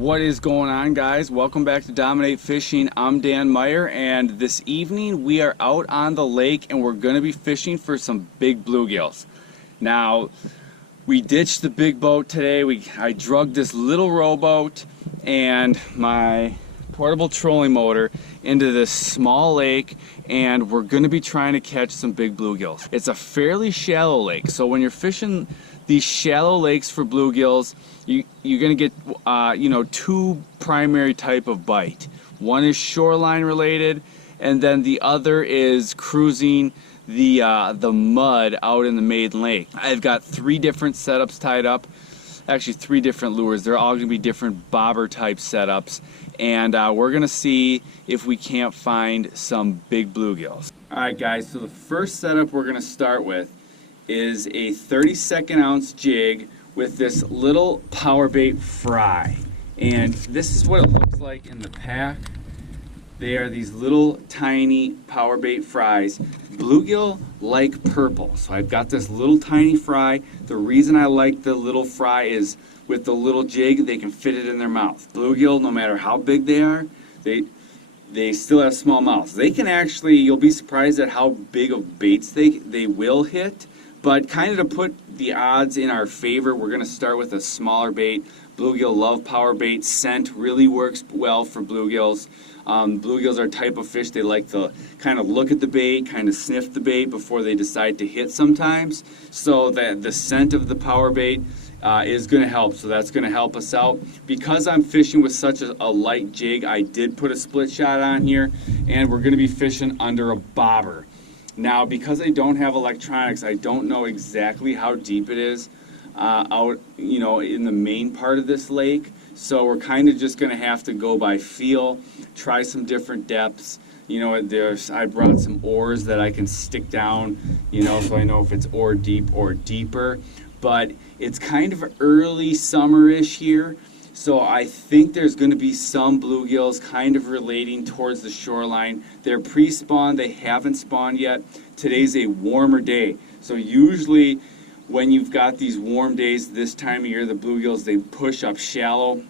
What is going on, guys? Welcome back to Dominate Fishing. I'm Dan Meyer, and this evening we are out on the lake and we're going to be fishing for some big bluegills. Now, we ditched the big boat today. I drugged this little rowboat and my portable trolling motor into this small lake, and we're going to be trying to catch some big bluegills. It's a fairly shallow lake, so when you're fishing these shallow lakes for bluegills, you're going to get two primary type of bite. One is shoreline related, and then the other is cruising the mud out in the main lake. I've got 3 different setups tied up, actually 3 different lures. They're all going to be different bobber type setups, and we're going to see if we can't find some big bluegills. Alright guys, so the first setup we're going to start with is a 32nd ounce jig with this little power bait fry, and this is what it looks like in the pack. They are these little tiny power bait fries. Bluegill like purple, so I've got this little tiny fry. The reason I like the little fry is with the little jig they can fit it in their mouth. Bluegill, no matter how big they are, they still have small mouths. They can actually, you'll be surprised at how big of baits they will hit. But kind of to put the odds in our favor, we're going to start with a smaller bait. Bluegill love power bait. Scent really works well for bluegills. Bluegills are a type of fish, they like to kind of look at the bait, kind of sniff the bait before they decide to hit sometimes. So that the scent of the power bait is going to help, so that's going to help us out. Because I'm fishing with such a light jig, I did put a split shot on here, and we're going to be fishing under a bobber. Now, because I don't have electronics, I don't know exactly how deep it is out, in the main part of this lake. So we're kind of just going to have to go by feel, try some different depths. I brought some oars that I can stick down, so I know if it's oar deep or deeper. But it's kind of early summer-ish here, so I think there's going to be some bluegills kind of relating towards the shoreline. They're pre-spawned, they haven't spawned yet. Today's a warmer day, so usually when you've got these warm days this time of year, the bluegills, they push up shallow,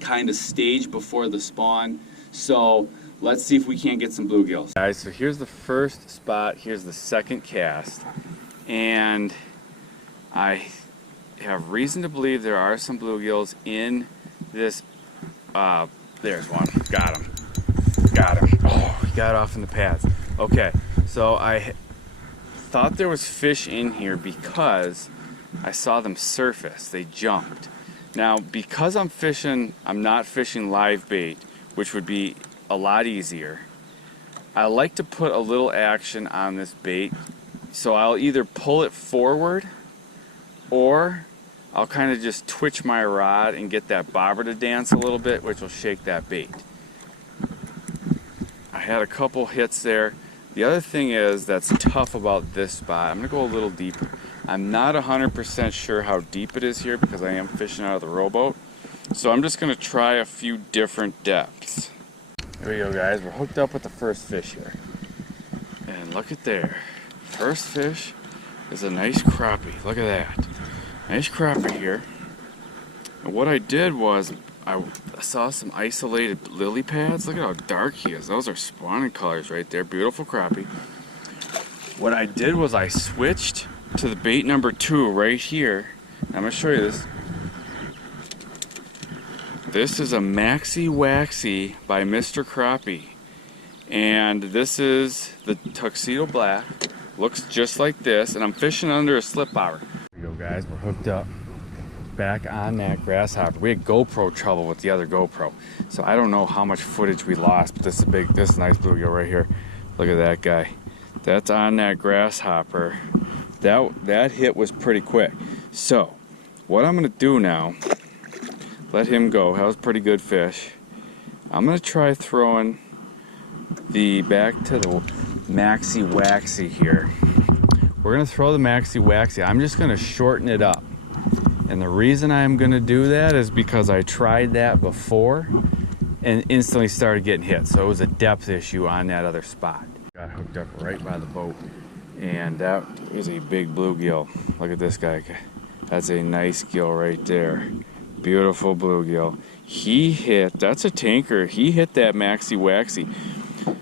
kind of stage before the spawn. So let's see if we can't get some bluegills. Guys, so here's the first spot, here's the second cast, and I have reason to believe there are some bluegills in this. There's one. Got him. Oh, he got off in the pads. Okay, so I thought there was fish in here because I saw them surface. They jumped. Now, because I'm not fishing live bait, which would be a lot easier, I like to put a little action on this bait. So I'll either pull it forward, or I'll kind of just twitch my rod and get that bobber to dance a little bit, which will shake that bait. I had a couple hits there. The other thing is that's tough about this spot. I'm going to go a little deeper. I'm not 100% sure how deep it is here because I am fishing out of the rowboat. So I'm just going to try a few different depths. There we go, guys. We're hooked up with the first fish here. And look at there. First fish is a nice crappie. Look at that. Nice crappie here. And what I did was I saw some isolated lily pads. Look at how dark he is. Those are spawning colors right there. Beautiful crappie. What I did was I switched to the bait number 2 right here. I'm going to show you this. This is a Maxi Waxy by Mr. Crappie. And this is the Tuxedo Black. Looks just like this. And I'm fishing under a slip bobber. Here we go, guys. We're hooked up back on that grasshopper. We had GoPro trouble with the other GoPro, so I don't know how much footage we lost, but this is a nice bluegill right here. Look at that guy. That's on that grasshopper. That hit was pretty quick. So what I'm gonna do now, let him go. That was a pretty good fish. I'm gonna try throwing back to the Maxi Waxy here. We're gonna throw the Maxi Waxy. I'm just gonna shorten it up. And the reason I'm going to do that is because I tried that before and instantly started getting hit. So it was a depth issue on that other spot. Got hooked up right by the boat. And that is a big bluegill. Look at this guy. That's a nice gill right there. Beautiful bluegill. He hit, that's a tanker. He hit that maxi waxy.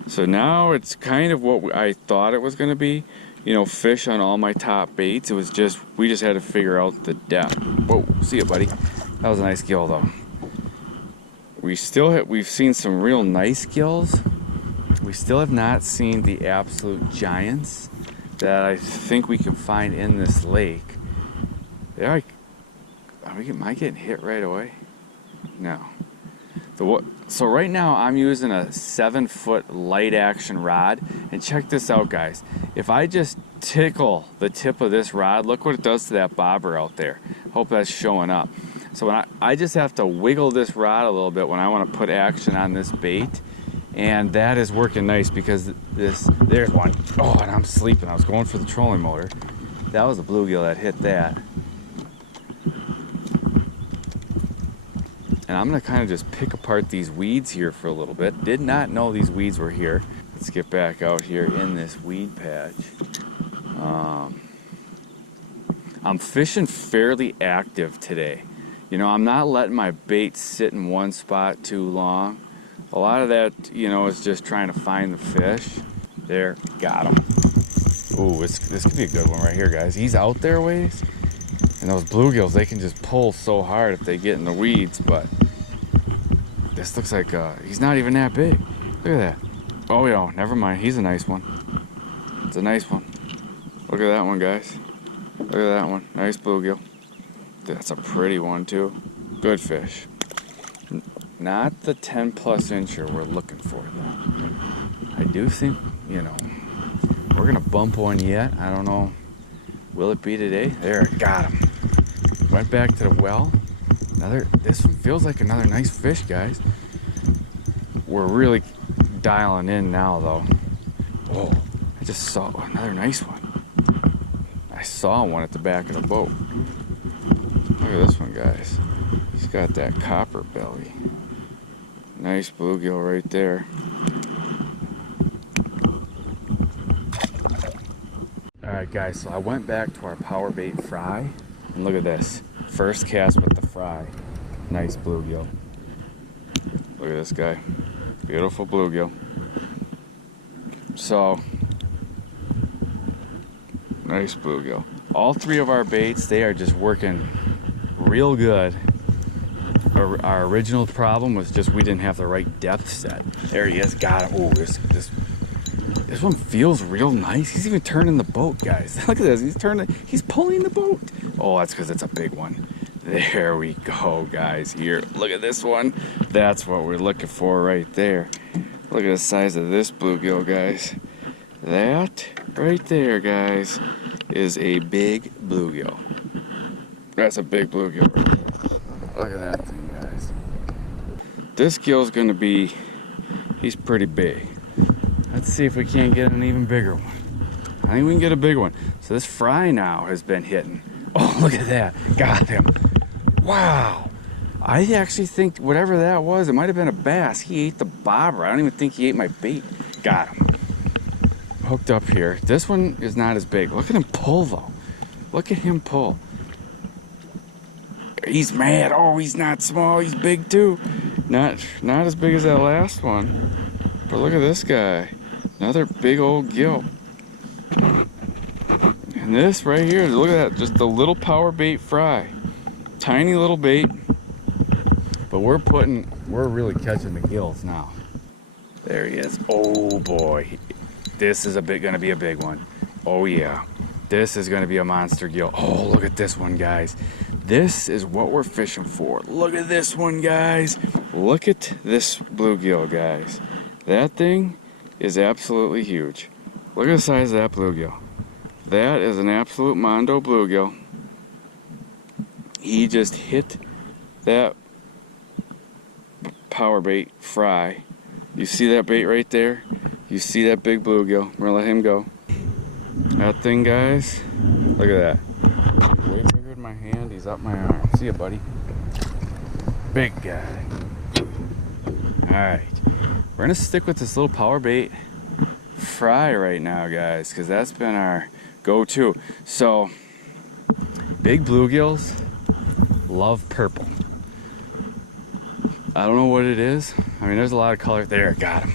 So now it's kind of what I thought it was going to be. You know, fish on all my top baits. It was just, we just had to figure out the depth. Whoa, see ya, buddy. That was a nice gill, though. We've seen some real nice gills. We still have not seen the absolute giants that I think we can find in this lake. Am I getting hit right away? No. So right now I'm using a 7-foot light action rod, and check this out, guys. If I just tickle the tip of this rod, look what it does to that bobber out there. Hope that's showing up. So when I just have to wiggle this rod a little bit when I want to put action on this bait, and that is working nice because there's one. Oh, and I'm sleeping. I was going for the trolling motor. That was a bluegill that hit that. And I'm gonna kind of just pick apart these weeds here for a little bit. Did not know these weeds were here. Let's get back out here in this weed patch. I'm fishing fairly active today. You know, I'm not letting my bait sit in one spot too long. A lot of that, you know, is just trying to find the fish. There, got him. Ooh, this could be a good one right here, guys. He's out there a ways. And those bluegills, they can just pull so hard if they get in the weeds, but this looks like he's not even that big. Look at that. Oh, yeah, never mind. He's a nice one. It's a nice one. Look at that one, guys. Look at that one. Nice bluegill. That's a pretty one, too. Good fish. Not the 10-plus incher we're looking for, though. I do think, you know, we're going to bump one yet. I don't know. Will it be today? There, got him. Went back to the well. This one feels like another nice fish, guys. We're really dialing in now, though. Oh, I just saw another nice one. I saw one at the back of the boat. Look at this one, guys. He's got that copper belly. Nice bluegill right there. Alright, guys, so I went back to our power bait fry, and look at this. First cast with the fry. Nice bluegill. Look at this guy. Beautiful bluegill. So, nice bluegill. All three of our baits, they are just working real good. Our original problem was just we didn't have the right depth set. There he is, got him. Ooh, this one feels real nice. He's even turning the boat, guys. Look at this, he's pulling the boat. Oh, that's because it's a big one. There we go, guys. Here, look at this one. That's what we're looking for right there. Look at the size of this bluegill, guys. That right there, guys, is a big bluegill. That's a big bluegill right there. Look at that thing, guys. This gill's gonna be, he's pretty big. Let's see if we can't get an even bigger one. I think we can get a big one. So this fry now has been hitting. Oh, look at that. Got him. Wow. I actually think whatever that was, it might have been a bass. He ate the bobber. I don't even think he ate my bait. Got him. Hooked up here. This one is not as big. Look at him pull, though. Look at him pull. He's mad. Oh, he's not small. He's big, too. Not as big as that last one. But look at this guy. Another big old gill. And this right here, look at that. Just a little power bait fry. Tiny little bait. But we're really catching the gills now. There he is. Oh boy. This is gonna be a big one. Oh yeah. This is gonna be a monster gill. Oh, look at this one, guys. This is what we're fishing for. Look at this one, guys. Look at this bluegill, guys. That thing is absolutely huge. Look at the size of that bluegill. That is an absolute mondo bluegill. He just hit that power bait fry. You see that bait right there? You see that big bluegill? We're gonna let him go. That thing, guys, look at that. Way bigger than my hand, he's up my arm. See ya, buddy. Big guy. Alright. We're gonna stick with this little power bait fry right now, guys, because that's been our go-to. So, big bluegills love purple. I don't know what it is. I mean, there's a lot of color. There, got him.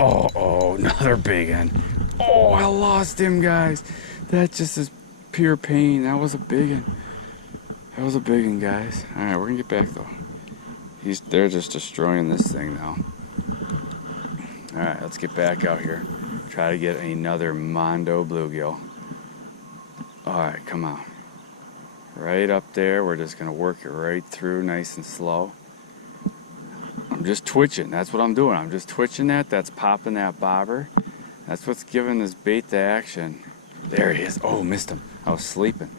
Oh, another big one. Oh, I lost him, guys. That just is pure pain. That was a big one. That was a big one, guys. All right, we're gonna get back though. They're just destroying this thing now. All right, let's get back out here. Try to get another Mondo bluegill. All right, come on. Right up there. We're just gonna work it right through, nice and slow. I'm just twitching. That's what I'm doing. I'm just twitching that. That's popping that bobber. That's what's giving this bait the action. There he is. Oh, missed him. I was sleeping.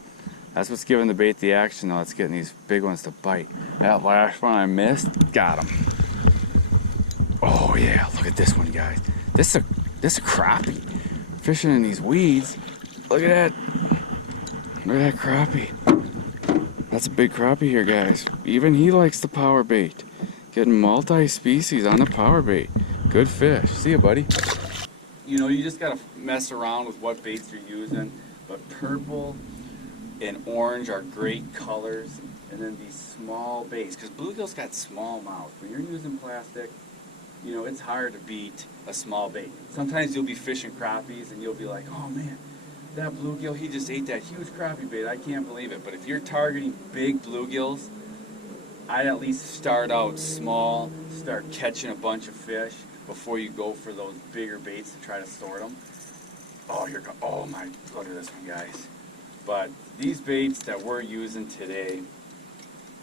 That's what's giving the bait the action, though. It's getting these big ones to bite. That last one I missed, got him. Oh yeah, look at this one, guys. This is a crappie. Fishing in these weeds. Look at that. Look at that crappie. That's a big crappie here, guys. Even he likes the power bait. Getting multi-species on the power bait. Good fish. See ya, buddy. You know, you just gotta mess around with what baits you're using. But purple and orange are great colors. And then these small baits, because bluegill's got small mouths. When you're using plastic, you know, it's hard to beat a small bait. Sometimes you'll be fishing crappies and you'll be like, oh man, that bluegill, he just ate that huge crappie bait. I can't believe it. But if you're targeting big bluegills, I'd at least start out small, start catching a bunch of fish before you go for those bigger baits to try to sort them. Oh, oh my, look at this one, guys. But these baits that we're using today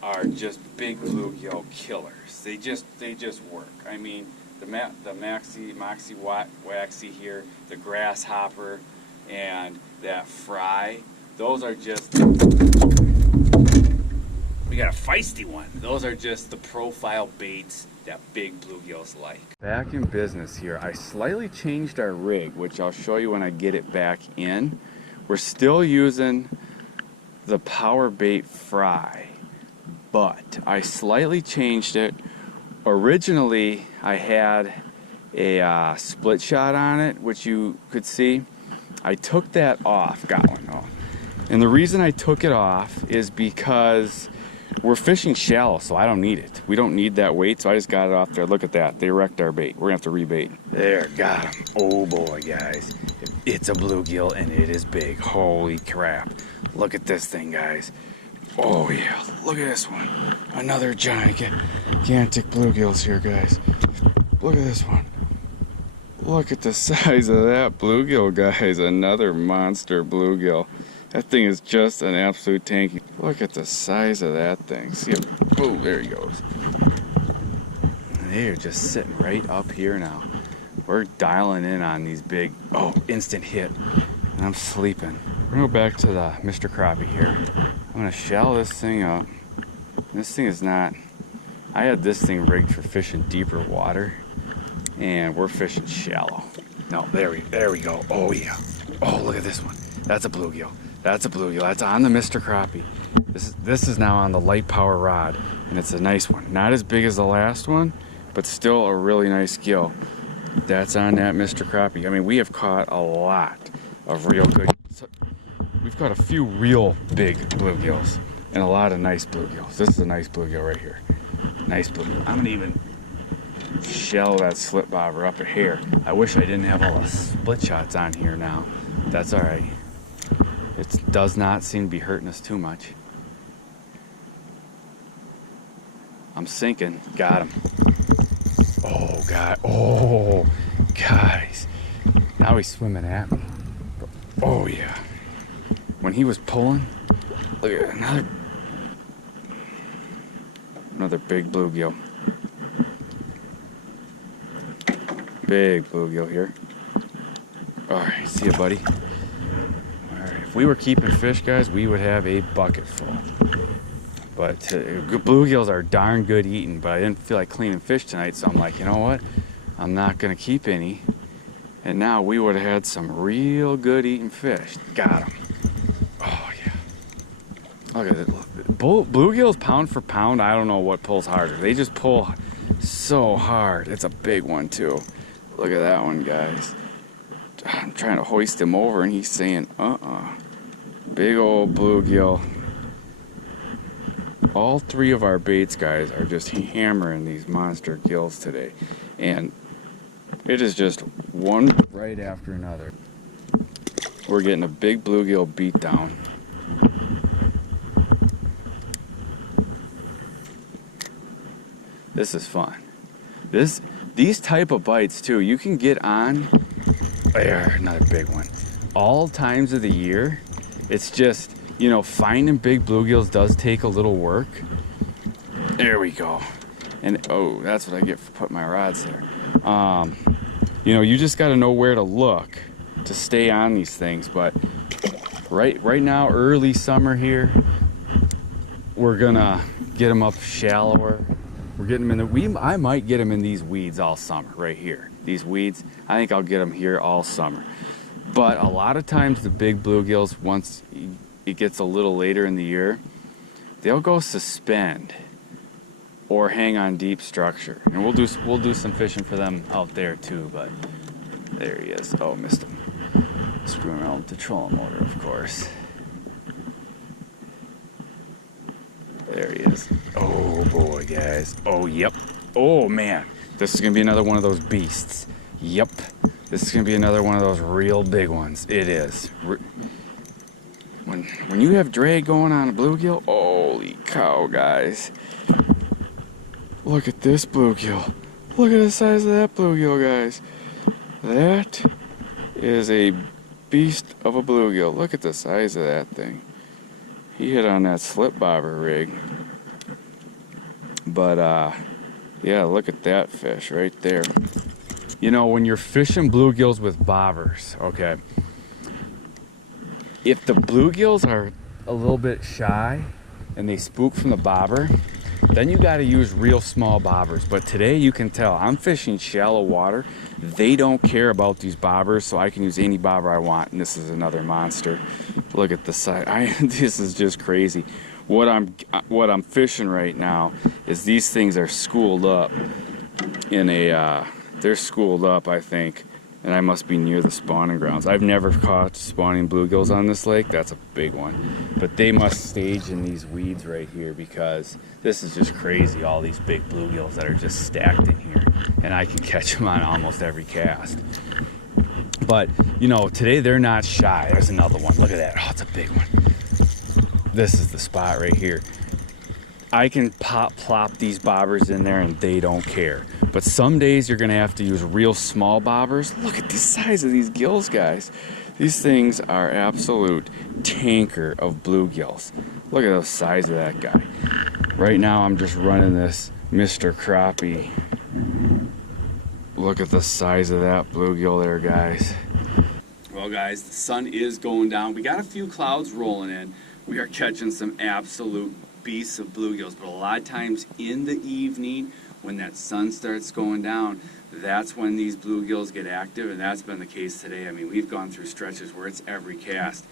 are just big bluegill killers. They just work. I mean, the Moxie Waxy here, the Grasshopper, and that Fry, those are just, we got a feisty one. Those are just the profile baits that big bluegills like. Back in business here. I slightly changed our rig, which I'll show you when I get it back in. We're still using the power bait Fry, but I slightly changed it. Originally, I had a split shot on it, which you could see. I took that off, got one off. And the reason I took it off is because we're fishing shallow, so I don't need it. We don't need that weight, so I just got it off there. Look at that, they wrecked our bait. We're gonna have to rebait. There, got him. Oh boy, guys. It's a bluegill and it is big. Holy crap. Look at this thing, guys. Oh yeah, look at this one. Another gigantic bluegills here, guys. Look at this one. Look at the size of that bluegill, guys. Another monster bluegill. That thing is just an absolute tanky. Look at the size of that thing. See it? Oh, there he goes. They're just sitting right up here now. We're dialing in on these big, oh, instant hit. And I'm sleeping. We're gonna go back to the Mr. Crappie here. I'm gonna shallow this thing up. This thing is not, I had this thing rigged for fishing deeper water, and we're fishing shallow. No, there we go. Oh yeah. Oh, look at this one. That's a bluegill. That's a bluegill. That's on the Mr. Crappie. This is now on the light power rod, and it's a nice one. Not as big as the last one, but still a really nice gill. That's on that Mr. Crappie. I mean, we have caught a lot of real good. We've caught a few real big bluegills and a lot of nice bluegills. This is a nice bluegill right here. Nice bluegill. I'm gonna even shell that slip bobber up here. I wish I didn't have all the split shots on here now. That's all right. It does not seem to be hurting us too much. I'm sinking. Got him. Oh, God. Oh, guys. Now he's swimming at me. Oh, yeah. When he was pulling, look at another big bluegill. Big bluegill here. All right, see ya, buddy. All right, if we were keeping fish, guys, we would have a bucket full. But bluegills are darn good eating, but I didn't feel like cleaning fish tonight, so I'm like, you know what? I'm not gonna keep any. And now we would have had some real good eating fish. Got them. Oh yeah. Look at it. Bluegills pound for pound, I don't know what pulls harder. They just pull so hard. It's a big one too. Look at that one, guys. I'm trying to hoist him over and he's saying, Big old bluegill. All three of our baits, guys, are just hammering these monster gills today. And it is just one right after another. We're getting a big bluegill beat down. This is fun. These type of bites too, you can get on. There, another big one. All times of the year. It's just, you know, finding big bluegills does take a little work. There we go. And oh, that's what I get for putting my rods there. You know, you just got to know where to look to stay on these things. But right now, early summer here, we're gonna get them up shallower. We're getting them in I might get them in these weeds all summer right here. These weeds, I think I'll get them here all summer. But a lot of times the big bluegills, once it gets a little later in the year, they'll go suspend or hang on deep structure. And we'll do some fishing for them out there too, but there he is. Oh, missed him. Screwing around with the trolling motor, of course. There he is. Oh boy, guys. Oh, yep. Oh man, this is gonna be another one of those beasts. Yep, this is gonna be another one of those real big ones. It is. When you have drag going on a bluegill, holy cow, guys. Look at this bluegill. Look at the size of that bluegill, guys. That is a beast of a bluegill. Look at the size of that thing. He hit on that slip bobber rig. But yeah, look at that fish right there. You know, when you're fishing bluegills with bobbers, okay, if the bluegills are a little bit shy and they spook from the bobber, then you got to use real small bobbers. But today you can tell I'm fishing shallow water. They don't care about these bobbers, so I can use any bobber I want. And this is another monster. Look at the size. This is just crazy. What I'm fishing right now is these things are schooled up in a they're schooled up, I think, and I must be near the spawning grounds. I've never caught spawning bluegills on this lake. That's a big one. But they must stage in these weeds right here because this is just crazy, all these big bluegills that are just stacked in here. And I can catch them on almost every cast. But, you know, today they're not shy. There's another one. Look at that. Oh, it's a big one. This is the spot right here. I can plop these bobbers in there and they don't care. But some days you're gonna have to use real small bobbers. Look at the size of these gills, guys. These things are absolute tanker of bluegills. Look at the size of that guy. Right now I'm just running this Mr. Crappie. Look at the size of that bluegill there, guys. Well, guys, the sun is going down. We got a few clouds rolling in. We are catching some absolute beasts of bluegills, but a lot of times in the evening when that sun starts going down, that's when these bluegills get active, and that's been the case today. I mean, we've gone through stretches where it's every cast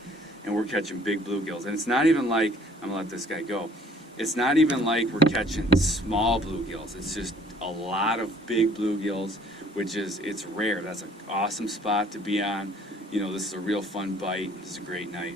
and we're catching big bluegills, and it's not even like, I'm gonna let this guy go, it's not even like we're catching small bluegills. It's just a lot of big bluegills, which is, it's rare. That's an awesome spot to be on. You know, this is a real fun bite. This is a great night.